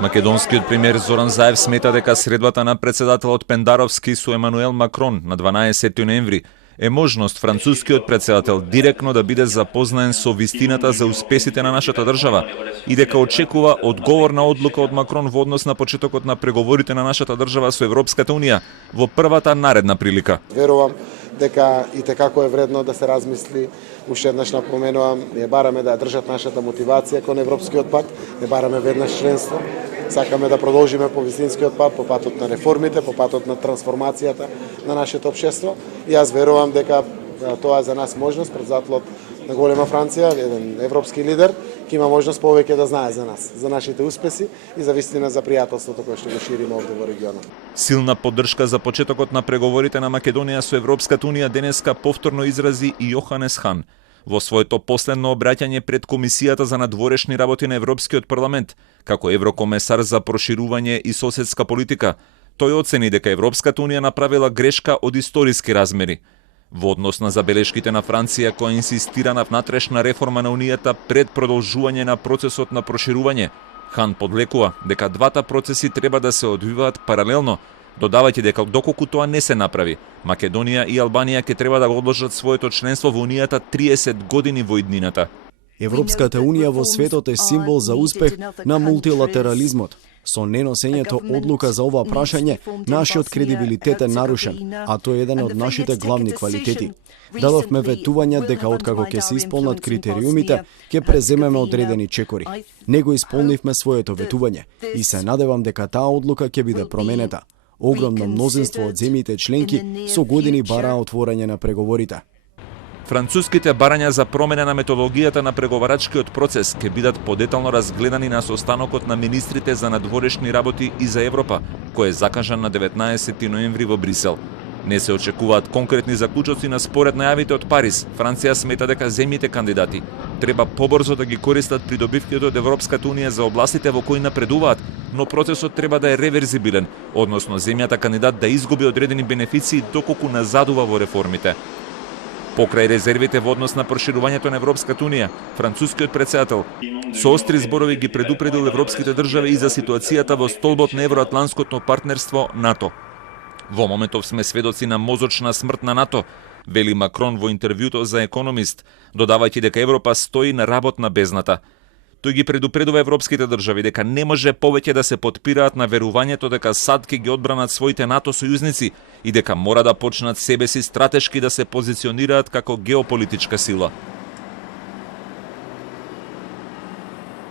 Македонскиот премиер Зоран Заев смета дека средбата на председателот Пендаровски со Емануел Макрон на 12 ноември е можност францускиот председател директно да биде запознаен со вистината за успесите на нашата држава и дека очекува одговорна одлука од Макрон во однос на почетокот на преговорите на нашата држава со Европската унија во првата наредна прилика. Верувам дека и како е вредно да се размисли, уште еднаш напоменувам, не бараме да држат нашата мотивација кон Европскиот пакт, не бараме веднаш членство, сакаме да продолжиме по вистинскиот пат, по патот на реформите, по патот на трансформацијата на нашето општество. И јас верувам дека тоа е за нас можност, председателот на голема Франција, еден европски лидер, ќе има можност повеќе да знае за нас, за нашите успеси и за вистина за пријателството кое што го шириме овде во регионот. Силна поддршка за почетокот на преговорите на Македонија со Европската унија денеска повторно изрази и Јоханес Хан во своето последно обраќање пред Комисијата за надворешни работи на Европскиот парламент, како еврокомесар за проширување и соседска политика. Тој оцени дека Европската унија направила грешка од историски размери. Во однос на забелешките на Франција која инсистира на внатрешна реформа на Унијата пред продолжување на процесот на проширување, Хан подлекува дека двата процеси треба да се одвиваат паралелно, додавајќи дека доколку тоа не се направи, Македонија и Албанија ќе треба да го одложат своето членство во Унијата 30 години во иднината. Европската унија во светот е символ за успех на мултилатерализмот. Со неносењето одлука за ова прашање, нашиот кредибилитет е нарушен, а тоа е еден од нашите главни квалитети. Дадовме ветување дека откако ќе се исполнат критериумите, ќе преземеме одредени чекори. Не го исполнивме своето ветување и се надевам дека таа одлука ќе биде променета. Огромно мнозинство од земјите членки со години бараа отворање на преговорите. Француските барања за промена на методологијата на преговарачкиот процес ќе бидат подетално разгледани на состанокот на министрите за надворешни работи и за Европа, кој е закажан на 19 ноември во Брисел. Не се очекуваат конкретни заклучоци на според најавите од Париз. Франција смета дека земјите кандидати треба побрзо да ги користат придобивките од Европската унија за областите во кои напредуваат, но процесот треба да е реверзибилен, односно земјата кандидат да изгуби одредени бенефиции доколку назадува во реформите. Покрај резервите во однос на проширувањето на Европската унија, францускиот председател со остри зборови ги предупредил европските држави и за ситуацијата во столбот на евроатланското партнерство НАТО. Во моментов сме сведоци на мозочна смрт на НАТО, вели Макрон во интервјуто за Економист, додавајќи дека Европа стои на работна бездната. Тој ги предупредува европските држави дека не може повеќе да се потпираат на верувањето дека САД ќе ги одбранат своите НАТО сојузници и дека мора да почнат себе си стратешки да се позиционираат како геополитичка сила.